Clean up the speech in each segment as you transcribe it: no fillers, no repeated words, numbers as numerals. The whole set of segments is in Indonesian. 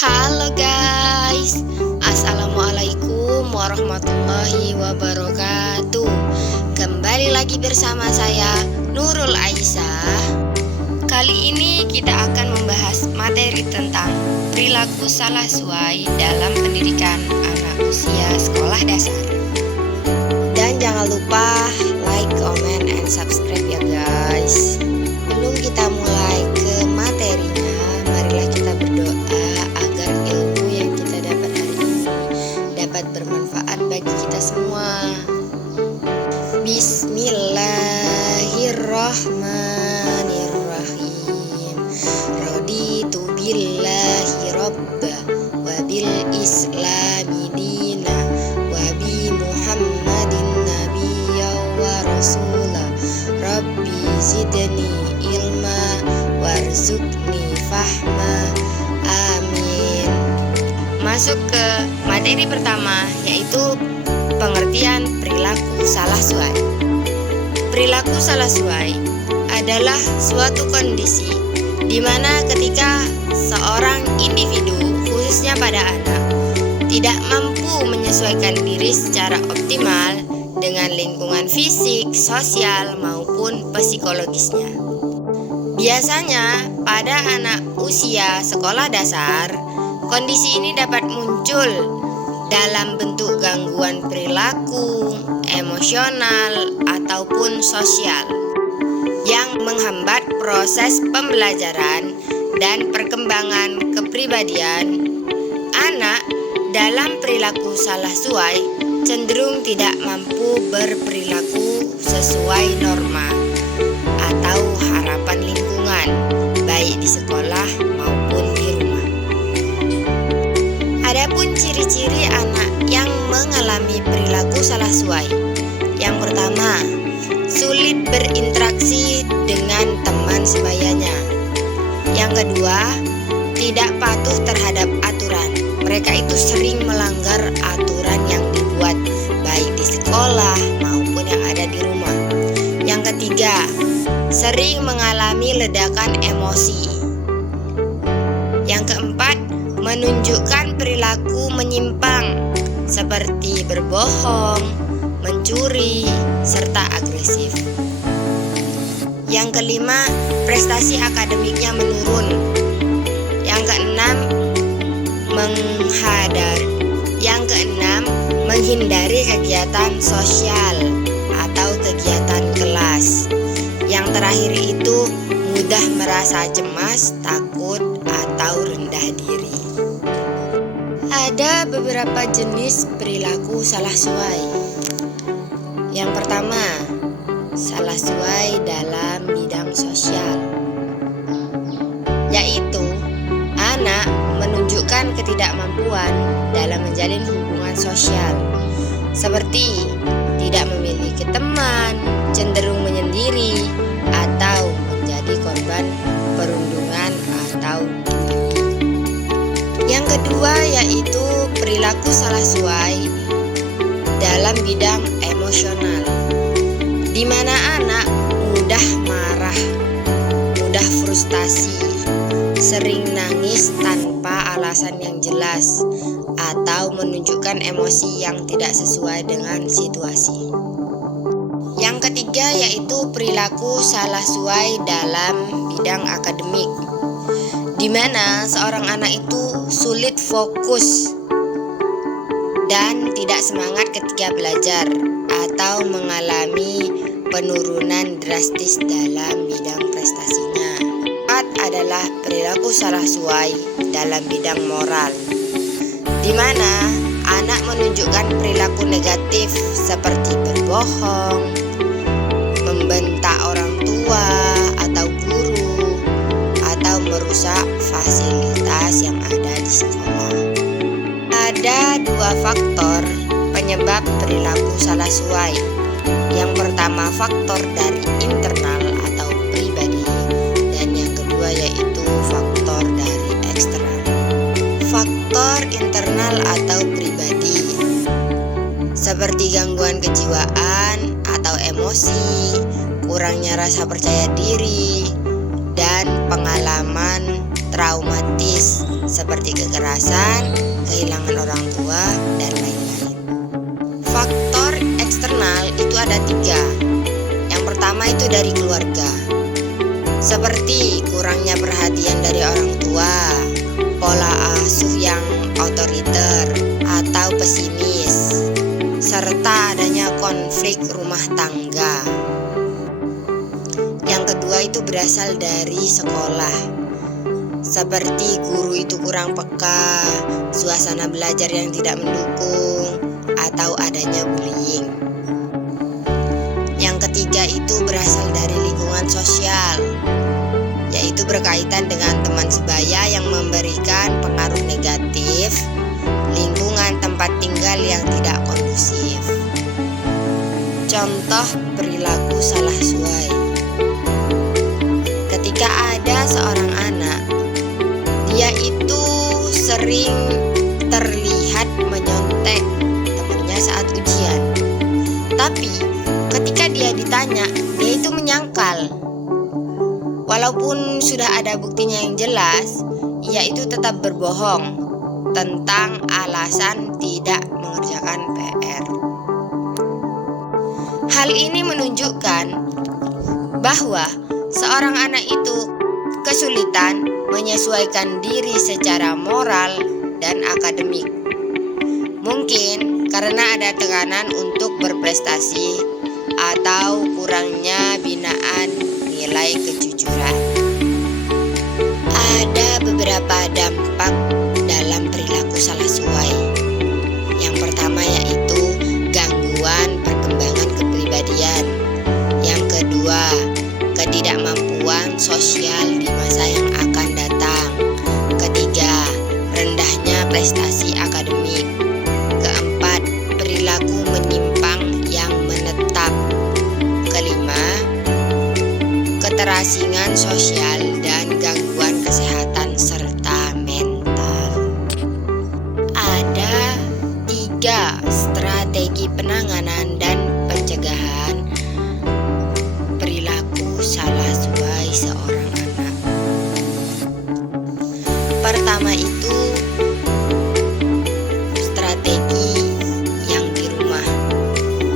Halo guys, Assalamualaikum warahmatullahi wabarakatuh. Kembali lagi bersama saya Nurul Aisyah. Kali ini kita akan membahas materi tentang perilaku salah suai dalam pendidikan anak usia sekolah dasar. Dan jangan lupa like, comment, and subscribe ya guys. Sebelum kita mulai ke materinya, marilah kita berdoa agar ilmu yang kita dapat hari ini dapat bermanfaat bagi kita semua. Bismillahirrahmanirrahim. Raditu billahi robba wa bil islami dina wa bi muhammadin nabiyya wa rasulah. Rabbi zidni ilma warzuqni fahma. Amin. Masuk ke materi pertama, yaitu pengertian perilaku salah suai. Perilaku salah suai adalah suatu kondisi di mana ketika seorang individu, khususnya pada anak, tidak mampu menyesuaikan diri secara optimal dengan lingkungan fisik, sosial, maupun psikologisnya. Biasanya pada anak usia sekolah dasar, kondisi ini dapat muncul dalam bentuk gangguan perilaku, emosional, ataupun sosial yang menghambat proses pembelajaran dan perkembangan kepribadian. Anak dalam perilaku salah suai cenderung tidak mampu berperilaku sesuai norma atau harapan lingkungan, baik di sekolah maupun di rumah. Adapun ciri-ciri anak yang mengalami perilaku salah suai. Yang pertama, sulit berinteraksi dengan teman sebayanya. Yang kedua, tidak patuh terhadap aturan. Mereka itu sering melanggar aturan yang dibuat baik di sekolah maupun yang ada di rumah. Yang ketiga, sering mengalami ledakan emosi. Yang keempat, menunjukkan perilaku menyimpang seperti berbohong, mencuri, serta agresif. Yang kelima, prestasi akademiknya menurun. Yang keenam, menghindari kegiatan sosial atau kegiatan kelas. Yang terakhir itu mudah merasa cemas, takut, atau rendah diri. Ada beberapa jenis perilaku salah suai. Yang pertama, salah suai dalam bidang sosial, yaitu anak menunjukkan ketidakmampuan dalam menjalin hubungan sosial, seperti tidak memiliki teman, cenderung menyendiri, atau menjadi korban perundungan atau bully. Yang kedua yaitu perilaku salah suai dalam bidang emosional, di mana anak mudah marah, mudah frustasi, sering nangis tanpa alasan yang jelas, atau menunjukkan emosi yang tidak sesuai dengan situasi. Yang ketiga yaitu perilaku salah suai dalam bidang akademik, di mana seorang anak itu sulit fokus dan tidak semangat ketika belajar atau mengalami penurunan drastis dalam bidang prestasinya. Keempat adalah perilaku salah suai dalam bidang moral, di mana anak menunjukkan perilaku negatif seperti berbohong, membentak orang tua atau guru, atau merusak fasilitas yang ada di sekolah. Ada dua faktor penyebab perilaku salah suai. Yang pertama, faktor dari internal atau pribadi, dan yang kedua yaitu faktor dari eksternal. Faktor internal atau pribadi seperti gangguan kejiwaan atau emosi, kurangnya rasa percaya diri, dan pengalaman traumatis seperti seperti kekerasan, kehilangan orang tua, dan lain-lain. Faktor eksternal itu ada 3. Yang pertama itu dari keluarga, seperti kurangnya perhatian dari orang tua, pola asuh yang otoriter atau pesimis, serta adanya konflik rumah tangga. Yang kedua itu berasal dari sekolah, seperti guru itu kurang peka, suasana belajar yang tidak mendukung, atau adanya bullying. Yang ketiga itu berasal dari lingkungan sosial, yaitu berkaitan dengan teman sebaya yang memberikan pengaruh negatif, lingkungan tempat tinggal yang tidak kondusif. Contoh perilaku salah suai. Ketika ada seorang anak, dia itu sering terlihat menyontek temannya saat ujian. Tapi ketika dia ditanya, dia itu menyangkal. Walaupun sudah ada buktinya yang jelas, ia itu tetap berbohong tentang alasan tidak mengerjakan PR. Hal ini menunjukkan bahwa seorang anak itu kesulitan menyesuaikan diri secara moral dan akademik. Mungkin karena ada tekanan untuk berprestasi atau kurangnya binaan nilai kejujuran. Ada beberapa dampak dalam perilaku salah suai. Yang pertama yaitu gangguan perkembangan kepribadian. Yang kedua, ketidakmampuan sosial di masa yang akan datang. Ketiga, rendahnya prestasi akademik. Keempat, perilaku menyimpang yang menetap. Kelima, keterasingan sosial dan gangguan kesehatan serta mental. Ada 3 strategi penanganan dan pencegahan perilaku salah suai seorang anak. Pertama itu strategi yang di rumah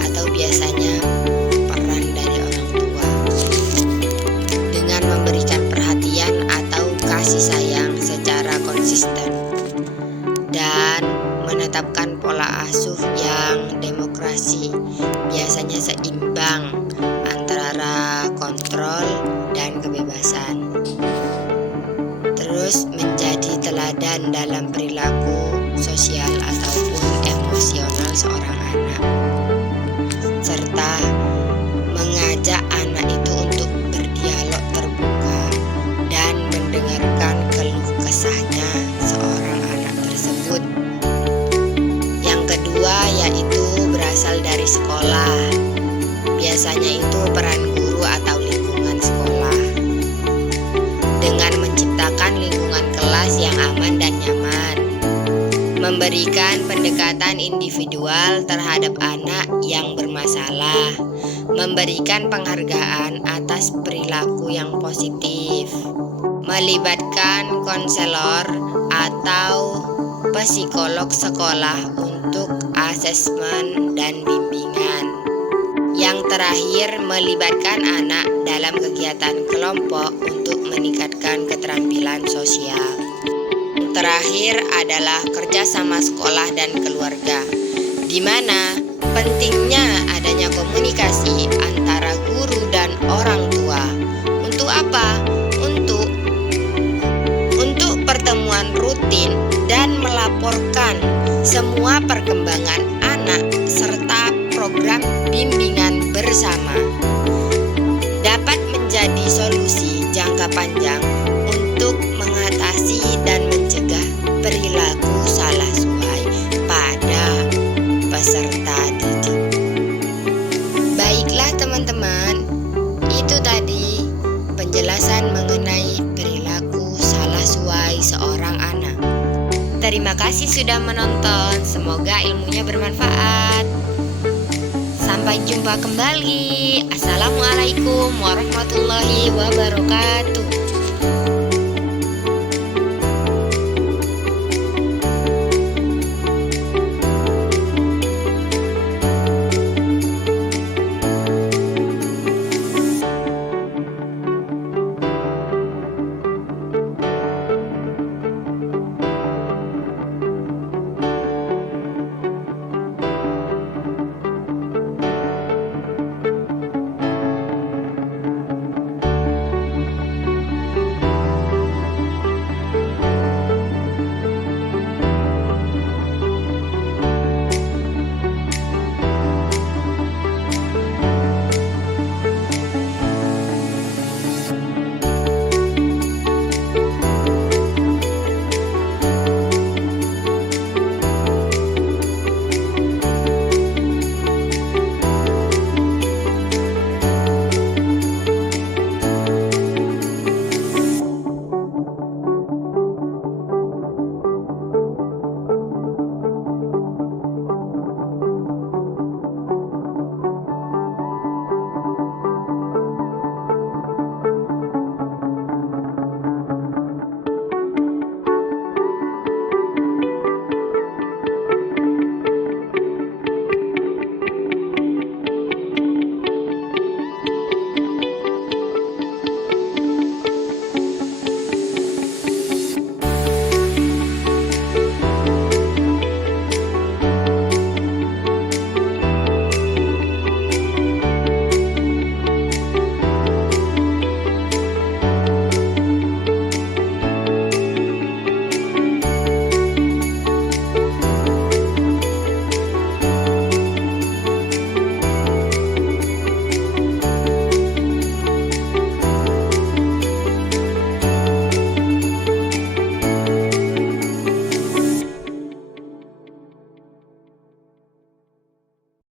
atau biasanya peran dari orang tua, dengan memberikan perhatian atau kasih sayang secara konsisten dan menetapkan pola asuh yang demokrasi, biasanya seimbang antara kontrol dan kebebasan. Terus menjadi teladan dalam perilaku sosial ataupun emosional seorang anak, serta mengajak anak itu untuk berdialog terbuka dan mendengarkan keluh kesahnya seorang anak tersebut. Yang kedua yaitu berasal dari sekolah, biasanya itu peran guru atau lingkungan sekolah, dengan menciptakan lingkungan kelas yang aman dan nyaman, memberikan pendekatan individual terhadap anak yang bermasalah, memberikan penghargaan atas perilaku yang positif, melibatkan konselor atau psikolog sekolah untuk asesmen dan bimbingan. Yang terakhir, melibatkan anak dalam kegiatan kelompok untuk meningkatkan keterampilan sosial. Yang terakhir adalah kerjasama sekolah dan keluarga, di mana pentingnya adanya komunikasi antara guru dan orang tua. Untuk apa? Untuk pertemuan rutin dan melaporkan semua perkembangan anak serta program bimbingan bersama dapat menjadi solusi jangka panjang untuk mengatasi dan mencegah perilaku salah suai pada peserta didik. Baiklah teman-teman, itu tadi penjelasan mengenai perilaku salah suai seorang anak. Terima kasih sudah menonton, semoga ilmunya bermanfaat. Sampai jumpa kembali. Assalamualaikum warahmatullahi wabarakatuh.